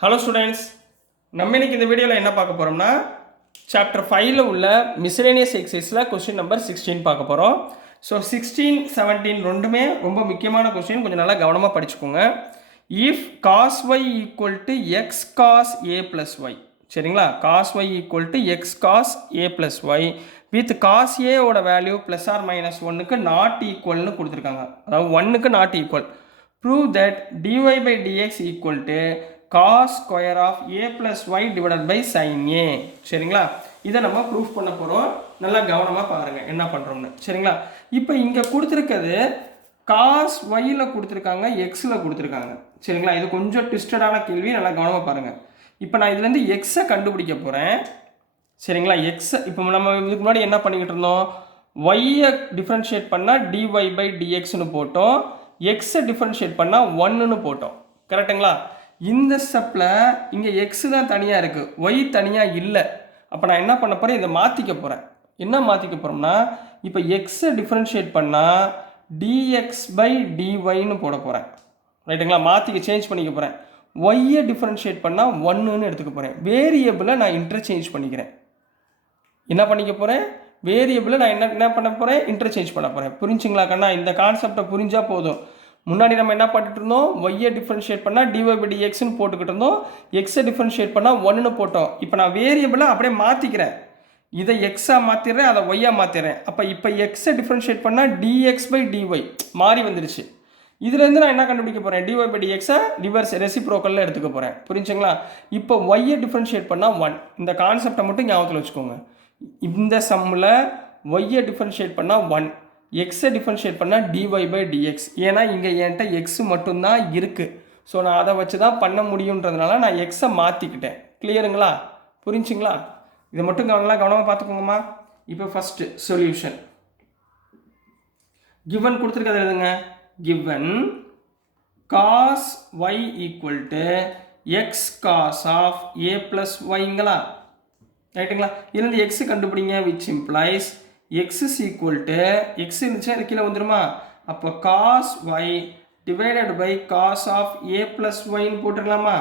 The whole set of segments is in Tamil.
ஹலோ ஸ்டூடெண்ட்ஸ், நம்ம இன்னைக்கு இந்த வீடியோவில் என்ன பார்க்க போகிறோம்னா சாப்டர் 5ல் உள்ள மிஸ்லேனியஸ் எக்ஸசைஸில் கொஸ்டின் நம்பர் 16 பார்க்க போகிறோம். ஸோ 16, 17 ரெண்டுமே ரொம்ப முக்கியமான கொஸ்டின், கொஞ்சம் நல்லா கவனமாக படிச்சுக்கோங்க. If cos y equal to x cos a plus y, சரிங்களா? Cos y equal to x cos a plus y with cos ஏவோட வேல்யூ ப்ளஸ் ஆர் மைனஸ் ஒன்னுக்கு நாட் ஈக்குவல்னு கொடுத்துருக்காங்க. அதாவது ஒன்னுக்கு not equal. Prove that dy by dx equal to cos square of a plus y divided by sin a. சரிங்களா? இதை நம்ம ப்ரூஃப் பண்ண போகிறோம். நல்லா கவனமாக பாருங்க என்ன பண்ணுறோம்னு. சரிங்களா? இப்போ இங்கே கொடுத்துருக்கிறது காஸ் ஒய்யில் கொடுத்துருக்காங்க, எக்ஸில் கொடுத்துருக்காங்க. சரிங்களா? இது கொஞ்சம் ட்விஸ்டடான கேள்வி, நல்லா கவனமாக பாருங்கள். இப்போ நான் இதுலேருந்து எக்ஸை கண்டுபிடிக்க போகிறேன். சரிங்களா? எக்ஸை இப்போ நம்ம இதுக்கு முன்னாடி என்ன பண்ணிக்கிட்டு இருந்தோம்? ஒய்யை டிஃப்ரென்ஷியேட் பண்ணால் டிஒய் பை டிஎக்ஸ்னு போட்டோம், எக்ஸை டிஃப்ரென்ஷியேட் பண்ணால் ஒன்றுன்னு போட்டோம். கரெக்டுங்களா? இந்த ஸ்டெப்பில் இங்கே எக்ஸ் தான் தனியாக இருக்குது, ஒய் தனியாக இல்லை. அப்போ நான் என்ன பண்ண போகிறேன்? இதை மாற்றிக்க போகிறேன். என்ன மாற்றிக்க போகிறோம்னா, இப்போ எக்ஸை டிஃப்ரென்ஷியேட் பண்ணால் டிஎக்ஸ் பை டிஒய்னு போட போகிறேன். ரைட்டுங்களா? மாற்றிக்க சேஞ்ச் பண்ணிக்க போகிறேன். ஒய்யை டிஃப்ரென்ஷியேட் பண்ணால் ஒன்றுன்னு எடுத்துக்க போகிறேன். வேரியபிளை நான் இன்டர்சேஞ்ச் பண்ணிக்கிறேன். என்ன பண்ணிக்க போகிறேன்? வேரியபிளை நான் என்ன பண்ண போகிறேன்? இன்டர்சேஞ்ச் பண்ண போகிறேன். புரிஞ்சுங்களா கண்ணா? இந்த கான்செப்டை புரிஞ்சால் போதும். முன்னாடி நம்ம என்ன பண்ணிட்டு இருந்தோம்? ஒய்யை டிஃப்ரென்ஷியேட் பண்ணால் டிஒய் பை டிஎக்ஸ்னு போட்டுக்கிட்டு இருந்தோம், எக்ஸை டிஃப்ரென்ஷியேட் பண்ணால் ஒன்றுன்னு போட்டோம். இப்போ நான் வேரியபிளை அப்படியே மாற்றிக்கிறேன். இதை எக்ஸாக மாற்றிடுறேன், அதை ஒய்யாக மாற்றிடுறேன். அப்போ இப்போ எக்ஸை டிஃப்ரென்ஷியேட் பண்ணால் டிஎக்ஸ் பை டிஒய் மாறி வந்துருச்சு. இதுலேருந்து நான் என்ன கண்டுபிடிக்க போகிறேன்? டிஒய் பை டிஎக்ஸை ரிவர்ஸ் ரெசிப்ரோக்கலில் எடுத்துக்க போகிறேன். புரிஞ்சுங்களா? இப்போ ஒய்யை டிஃப்ரென்ஷியேட் பண்ணால் ஒன். இந்த கான்செப்டை மட்டும் ஞாபகத்தில் வச்சுக்கோங்க. இந்த சம்மில் ஒய்யை டிஃப்ரென்ஷியேட் பண்ணால் ஒன், எக்ஸை டிஃப்ரென்ஷியேட் பண்ணால் டிஒய் பை டிஎக்ஸ். ஏன்னா இங்கே என்கிட்ட எக்ஸ் மட்டும்தான் இருக்குது. ஸோ நான் அதை வச்சு தான் பண்ண முடியுன்றதுனால நான் எக்ஸை மாற்றிக்கிட்டேன். கிளியருங்களா? புரிஞ்சுங்களா? இதை மட்டும் கவனமாக பார்த்துக்கோங்கம்மா. இப்போ ஃபஸ்ட்டு சொல்யூஷன். கிவன் கொடுத்துருக்கதை எழுதுங்க. Given cos y equal to x cos of a plus ஒய்ங்களா? ரைட்டுங்களா? இதுலேருந்து எக்ஸு கண்டுபிடிங்க. Which implies x is equal to x இருந்துச்சுன்னா இது கீழே வந்துருமா? அப்போ cos y divided by cos of a plus yன்னு போட்டுடலாமா?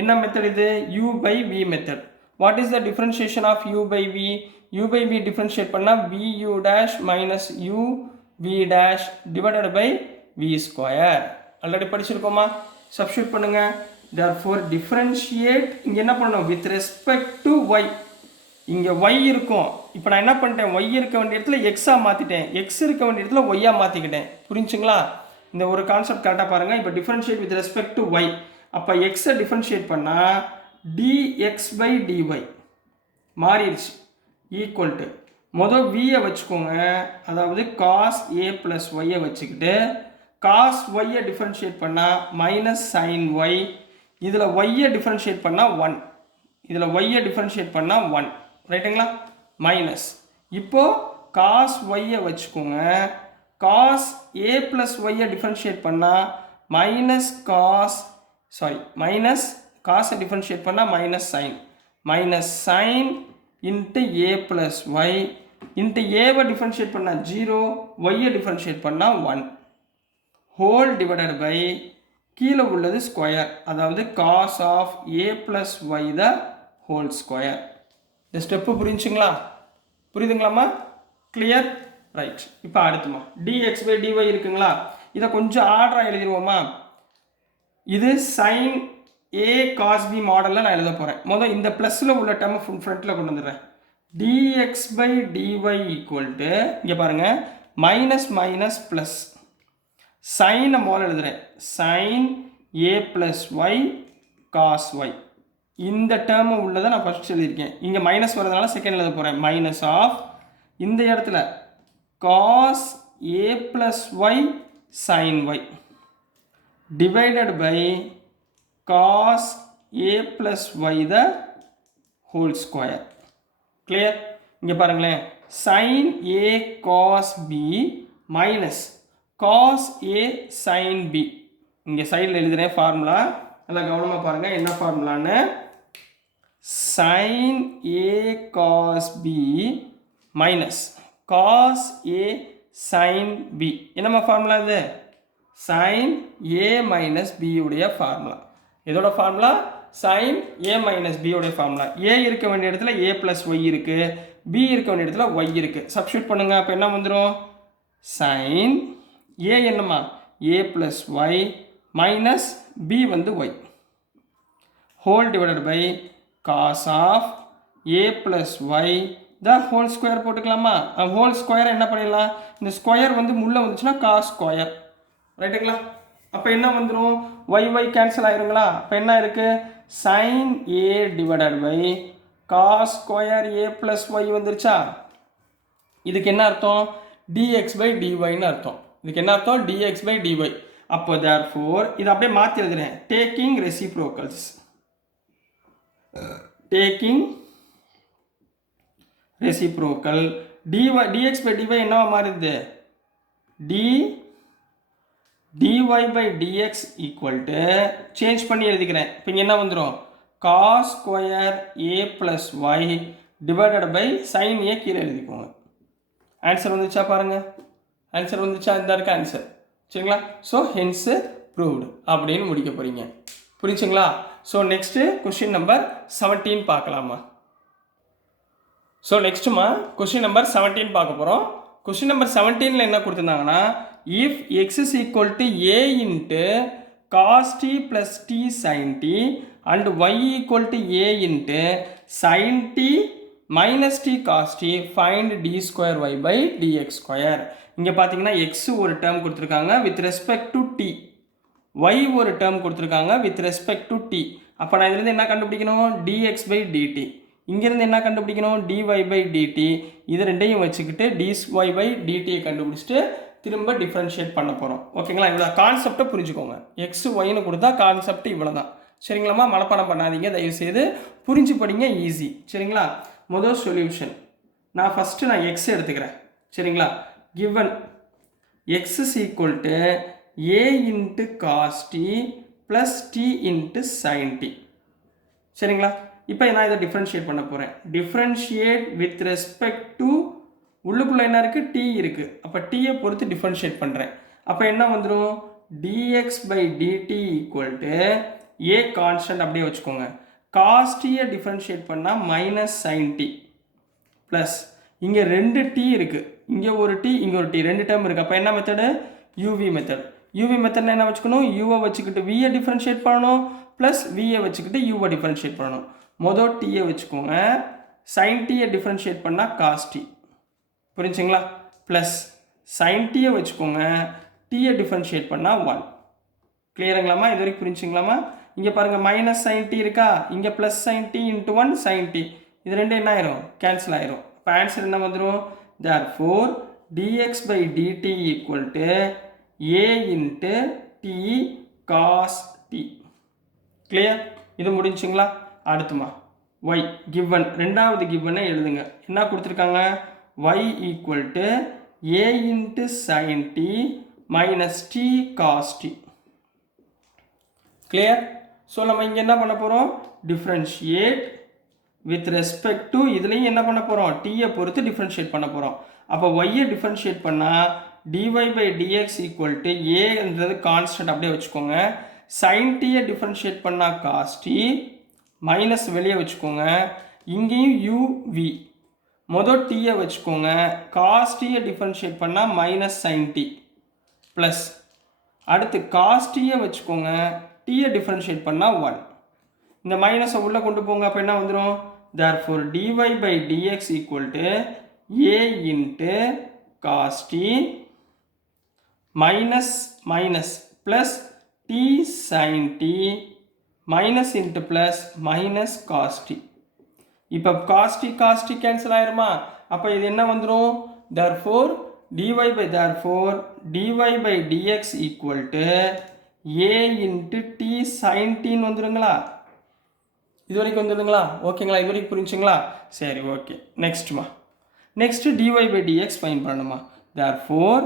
என்ன மெத்தட் இது? u by v method. What is the differentiation of u by v? u by v differentiate பண்ணால் vu dash minus u v dash divided by v square. Already படிச்சிருக்கோமா? சப்ஸ்டியூட் பண்ணுங்க. therefore differentiate இங்கே என்ன பண்ணணும்? with respect to y. இங்கே y இருக்கும். இப்போ நான் என்ன பண்ணிட்டேன்? y இருக்க வேண்டிய இடத்துல எக்ஸாக மாற்றிட்டேன், எக்ஸ் இருக்க வேண்டிய இடத்துல ஒய்யாக மாற்றிக்கிட்டேன். புரிஞ்சுங்களா? இந்த ஒரு கான்செப்ட் கரெக்டாக பாருங்கள். இப்போ differentiate with respect to y. அப்போ எக்ஸை டிஃப்ரென்ஷியேட் பண்ணால் டிஎக்ஸ் பை டிஒய் மாறிடுச்சு. ஈக்குவல் டு மொதல் வியை வச்சுக்கோங்க, அதாவது காஸ் ஏ ப்ளஸ் ஒய்யை வச்சுக்கிட்டு காஸ் ஒய்யை டிஃப்ரென்ஷியேட் பண்ணால் மைனஸ் சைன் ஒய். இதில் ஒய்யை டிஃப்ரென்ஷியேட் பண்ணால் ஒன், இதில் ஒய்யை டிஃப்ரென்ஷியேட் பண்ணால் ஒன். ரைட்டுங்களா? மைனஸ். இப்போது காஸ் ஒய்யை வச்சுக்கோங்க, காஸ் ஏ ப்ளஸ் ஒய்யை டிஃப்ரென்ஷியேட் பண்ணால் மைனஸ் காஸை டிஃப்ரென்ஷியேட் பண்ணால் மைனஸ் சைன் இன்ட்டு ஏ ப்ளஸ் ஒய் இன்ட்டு ஏவை டிஃப்ரென்ஷியேட் பண்ணால் 0, ஒய்யை டிஃப்ரென்ஷியேட் பண்ணால் 1 ஹோல் டிவைடட் பை கீழே உள்ளது ஸ்கொயர், அதாவது cos of a plus y the whole square. இந்த ஸ்டெப்பு புரிஞ்சுங்களா? புரியுதுங்களாம்மா? கிளியர்? ரைட். இப்போ அடுத்துமா டிஎக்ஸ் பை டிஒய் இருக்குங்களா? இதை கொஞ்சம் ஆர்டராக எழுதிடுவோமா? இது சைன் ஏ காஸ் பி மாடலில் நான் எழுத போகிறேன். முதல் இந்த ப்ளஸில் உள்ள டேர்ம் ஃப்ரண்ட்டில் கொண்டு வந்துடுறேன். Dx by dy equal to இங்கே பாருங்கள், மைனஸ் மைனஸ் ப்ளஸ் சைனை முதல்ல எழுதுகிறேன். Sine a plus y cos y. இந்த டேர்ம் உள்ளதை நான் ஃபஸ்ட் எழுதியிருக்கேன். இங்கே மைனஸ் வரதுனால செகண்ட் எழுத போகிறேன். மைனஸ் ஆஃப் இந்த இடத்துல cos a plus y sine y divided by cos a plus y the whole square. Clear? இங்கே பாருங்களேன், sine a cos b minus cos a sine b. இங்கே சைடில் எழுதுகிறேன் ஃபார்முலா, நல்லா கவனமாக பாருங்கள் என்ன ஃபார்முலான்னு. sin a cos b minus cos a sin b. என்னம்மா ஃபார்முலா இது? sin a minus b உடைய ஃபார்முலா. இதோட formula sin a minus b உடைய ஃபார்முலா. a இருக்க வேண்டிய இடத்துல a plus y இருக்கு, b இருக்க வேண்டிய இடத்துல y இருக்கு. சப்ஸ்டிட்யூட் பண்ணுங்க. அப்போ என்ன வந்துடும்? sin a என்னமா a plus y minus b வந்து y whole divided by cos of a plus y the whole square போட்டுக்கலாமா? whole square என்ன பண்ணிடலாம்? இந்த ஸ்கொயர் வந்து முள்ள வந்துச்சுன்னா cos square ரைட்டுங்களா? அப்போ என்ன வந்துடும்? y கேன்சல் ஆயிருங்களா? அப்போ என்ன இருக்கு? sin a divided by cos square a plus y வந்துருச்சா? இதுக்கு என்ன அர்த்தம்? dx by dy ன்னு அர்த்தம். இதுக்கு என்ன அர்த்தம்? dx by dy. அப்போ therefore இதை அப்படியே மாற்றி எழுதுறேன். taking reciprocals. taking reciprocal dx by dy என்னவா மாறுது? dy by dx equal to change பண்ணி எழுதிக்கிறேன். இப்போ இங்கே என்ன வந்துடும்? cos square a plus y divided by sin a கீழே எழுதிக்கோங்க. ஆன்சர் வந்துச்சா பாருங்க. ஆன்சர் வந்துச்சா? இந்த இருக்க ஆன்சர். சரிங்களா? ஸோ ஹென்ஸ் ப்ரூவ்டு அப்படின்னு முடிக்க போறீங்க. புரிச்சுங்களா? ஸோ நெக்ஸ்ட்டு கொஸ்டின் நம்பர் 17 பார்க்கலாமா? ஸோ நெக்ஸ்ட்டுமா கொஸ்டின் நம்பர் 17 பார்க்க போகிறோம். கொஸ்டின் நம்பர் 17ல் என்ன கொடுத்துருந்தாங்கன்னா, if x is equal to a into cos t plus t sine t and y equal to a into sine t minus t cos t find d square y by dx square. இங்கே பார்த்தீங்கன்னா எக்ஸ் ஒரு டேர்ம் கொடுத்துருக்காங்க with respect to t, y ஒரு டேர்ம் கொடுத்துருக்காங்க வித் ரெஸ்பெக்ட் டு t. அப்போ நான் இதுலேருந்து என்ன கண்டுபிடிக்கணும்? dx by dt. இங்கேருந்து என்ன கண்டுபிடிக்கணும்? dy by dt. இது ரெண்டையும் வச்சுக்கிட்டு dy by dt கண்டுபிடிச்சிட்டு திரும்ப டிஃப்ரென்ஷியேட் பண்ண போகிறோம். ஓகேங்களா? இவ்வளோ கான்செப்டை புரிஞ்சுக்கோங்க. எக்ஸ் ஒய்னு கொடுத்தா கான்செப்ட் இவ்வளோ தான். சரிங்களாம்மா? மனப்பாடம் பண்ணாதீங்க, தயவுசெய்து புரிஞ்சு படிங்க, ஈஸி. சரிங்களா? முதல் சொல்யூஷன் நான் ஃபஸ்ட்டு எக்ஸ் எடுத்துக்கிறேன். சரிங்களா? given x is equal to a into cos t plus t into sin t. சரிங்களா? இப்போ நான் இதை டிஃப்ரென்ஷியேட் பண்ண போகிறேன். டிஃப்ரென்ஷியேட் வித் ரெஸ்பெக்ட் டு உள்ளுக்குள்ளே என்ன இருக்குது? t இருக்குது. அப்போ டீயை பொறுத்து டிஃப்ரென்ஷியேட் பண்ணுறேன். அப்போ என்ன வந்துடும்? dx by dt equal to a constant அப்படியே வச்சுக்கோங்க. காஸ் டீயை டிஃப்ரென்ஷியேட் பண்ணால் மைனஸ் சைன் டி ப்ளஸ் இங்கே ரெண்டு டி இருக்குது, இங்கே ஒரு டி இங்கே ஒரு டி, ரெண்டு டேர்ம் இருக்குது. அப்போ என்ன மெத்தடு? UV method. யூவி மெத்தட்னா என்ன வச்சுக்கணும்? யூவை வச்சுக்கிட்டு வியை டிஃப்ரென்ஷியேட் பண்ணணும், ப்ளஸ் வியை வச்சுக்கிட்டு யூவை டிஃப்ரென்ஷியேட் பண்ணணும். மொதல் டீயை வச்சுக்கோங்க, சைன் டீயை டிஃப்ரென்ஷியேட் பண்ணால் காஸ் டி. புரிஞ்சுங்களா? ப்ளஸ் சைன் டீயை வச்சுக்கோங்க, டீயை டிஃப்ரென்ஷியேட் பண்ணால் 1. கிளியருங்களாமா? இது வரைக்கும் புரிஞ்சுங்களாமா? இங்கே பாருங்கள், மைனஸ் சைன் டி இருக்கா, இங்கே plus sine t into 1 sine t. இது ரெண்டு என்ன ஆயிரும்? கேன்சல் ஆயிரும். இப்போ ஆன்சர் என்ன வந்துடும்? therefore dx by dt equal to a into t cos t. Clear? இது முடிஞ்சுங்களா? அடுத்துமா y given, ரெண்டாவது given எழுதுங்க. என்ன கொடுத்துருக்காங்க? y equal to a into sin t minus t cos t. Clear? So நம்ம இங்கே என்ன பண்ண போகிறோம்? டிஃப்ரென்ஷியேட் வித் ரெஸ்பெக்ட் டு இதுலேயும் என்ன பண்ண போகிறோம்? டீயை பொறுத்து டிஃப்ரென்ஷியேட் பண்ண போகிறோம். அப்போ ஒய்யை டிஃப்ரென்ஷியேட் பண்ணால் dy by dx equal to ஏன்றது கான்ஸ்டன்ட் அப்படியே வச்சுக்கோங்க. சைன் டீயை டிஃப்ரென்ஷியேட் பண்ணால் காஸ் டி மைனஸ் வெளியே வச்சுக்கோங்க. இங்கேயும் uv மொதல் டீயை வச்சுக்கோங்க. காஸ் டீயை டிஃப்ரென்ஷியேட் பண்ணால் மைனஸ் சைன் டி ப்ளஸ் அடுத்து காஸ் டீயை வச்சுக்கோங்க, டீயை டிஃப்ரென்ஷியேட் பண்ணால் 1. இந்த மைனஸை உள்ளே கொண்டு போங்க. அப்போ என்ன வந்துடும்? therefore dy by dx equal to a into cos t minus minus plus t sin t minus into plus minus cos t. இப்போ cos t கேன்சல் ஆயிருமா? அப்போ இது என்ன வந்துடும்? therefore dy by dx equal to a into t sin t வந்துடுங்களா? இது வரைக்கும் வந்துடுங்களா? ஓகேங்களா? இது வரைக்கும் புரிஞ்சுங்களா? சரி, okay. Next dy by dx fine பண்ணணுமா? therefore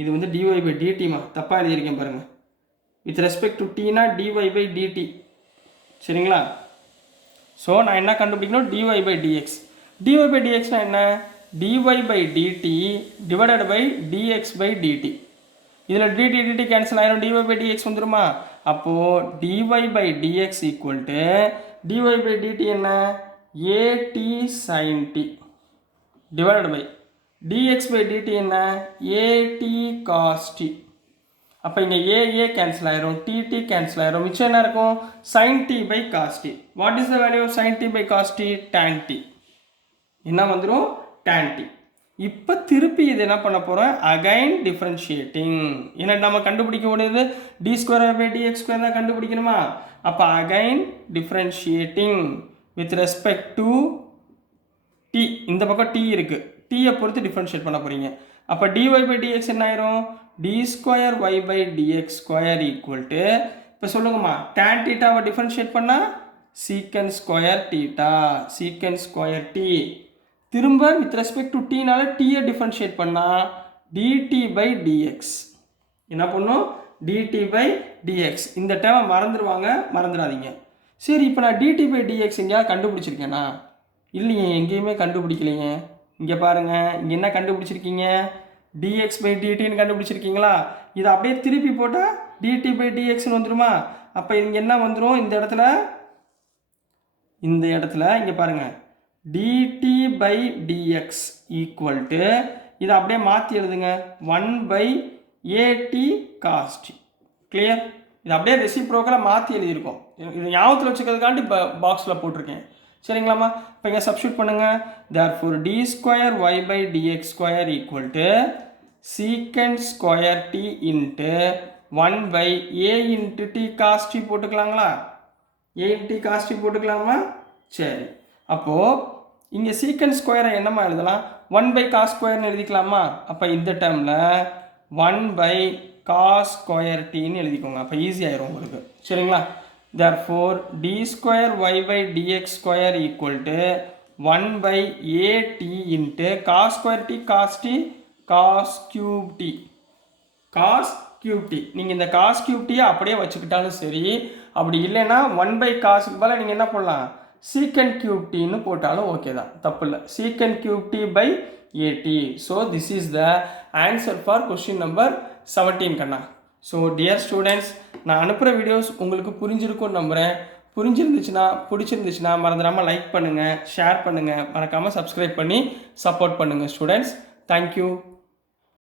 இது வந்து dy by dtமா, தப்பாக எழுதியிருக்கேன் பாருங்கள். வித் ரெஸ்பெக்ட் டு டீனா dy by dt. சரிங்களா? ஸோ நான் என்ன கண்டுபிடிக்கணும்? dy by dx. dy by dxனா என்ன? dy by dt divided by dx by dt. இதில் dt கேன்சல் ஆயிரும், dy by dx வந்துருமா? அப்போது dy by dx equal to dy by dt என்ன at sin t divided by dx by dt என்ன at cos t. அப்போ இங்கே a கேன்சல் ஆயிரும், t கேன்சல் ஆயிரும், மிச்சம் என்ன இருக்கும் sin t by cos t. What is the value of sin t by cos t? tan t. என்ன வந்துடும் tan t. இப்போ திருப்பி இது என்ன பண்ண போகிறோம், அகைன் டிஃப்ரென்ஷியேட்டிங். ஏன்னா நம்ம கண்டுபிடிக்க முடியுது d square by dx square தான் கண்டுபிடிக்கணுமா. அப்போ again differentiating with respect to t. இந்த பக்கம் டி இருக்குது, டீயை பொறுத்து டிஃப்ரென்ஷியேட் பண்ண போகிறீங்க. அப்போ டிஒய் பை டிஎக்ஸ் என்ன ஆயிரும், d square y by dx square equal to, இப்போ சொல்லுங்கம்மா tan தீட்டாவை டிஃப்ரென்ஷியேட் பண்ணால் secant square theta, secant square t. திரும்ப வித் ரெஸ்பெக்ட் டு டீனால டீயை டிஃப்ரென்ஷியேட் பண்ணால் டிடி பை டிஎக்ஸ். என்ன பண்ணும் டிடி பை டிஎக்ஸ். இந்த டேமை மறந்துடுவாங்க, மறந்துடாதீங்க. சரி, இப்போ நான் டிடி பை டிஎக்ஸ் எங்கேயாவது கண்டுபிடிச்சிருக்கேனா? இல்லையே, எங்கேயுமே கண்டுபிடிக்கலைங்க. இங்கே பாருங்கள், இங்கே என்ன கண்டுபிடிச்சிருக்கீங்க, டிஎக்ஸ் பை டிடின்னு கண்டுபிடிச்சிருக்கீங்களா? இதை அப்படியே திருப்பி போட்டால் டிடி பை டிஎக்ஸ்னு வந்துடுமா? அப்போ இங்கே என்ன வந்துடும், இந்த இடத்துல இங்கே பாருங்கள் dt by dx equal to, இதை அப்படியே மாற்றி எழுதுங்க 1 by at cos t. Clear? இது அப்படியே ரெசிப்ரோக்கலாக மாற்றி எழுதியிருக்கோம். இது ஞாபகத்தில் வச்சுக்கிறதுக்காண்டி இப்போ பாக்ஸில் போட்டிருக்கேன். சரிங்களாம்மா? இப்போ இங்கே சப்ஸ்டியூட் பண்ணுங்கள். therefore d square y by dx square equal to secant square t into 1 by a into t cos t போட்டுக்கலாங்களா? a into t cos t போட்டுக்கலாமா? சரி, அப்போது இங்கே சீக்கண்ட் ஸ்கொயரை என்னமா எழுதலாம், 1 by cos ஸ்கொயர்னு எழுதிக்கலாமா? அப்போ இந்த டைமில் 1 by cos ஸ்கொயர் டீன்னு எழுதிக்கோங்க. அப்போ ஈஸி ஆயிரும் உங்களுக்கு. சரிங்களா? therefore d square y by dx square equal to 1 by at into cos square t cos t cos cube t cos cube t. நீங்கள் இந்த cos cube t அப்படியே வச்சுக்கிட்டாலும் சரி, அப்படி இல்லைன்னா 1 by cosக்கு பதிலாக நீங்கள் என்ன போடலாம், secant cube tன்னு போட்டாலும் ஓகே தான், தப்பு இல்லை. secant cube t by at. so this is the answer for question number 17 கண்ணா. ஸோ டியர் ஸ்டூடெண்ட்ஸ், நான் அனுப்புகிற வீடியோஸ் உங்களுக்கு புரிஞ்சிருக்கும்னு நம்புகிறேன். பிடிச்சிருந்துச்சுன்னா மறந்துடாமல் லைக் பண்ணுங்கள், ஷேர் பண்ணுங்கள், மறக்காமல் சப்ஸ்கிரைப் பண்ணி சப்போர்ட் பண்ணுங்கள் ஸ்டூடெண்ட்ஸ். தேங்க்யூ.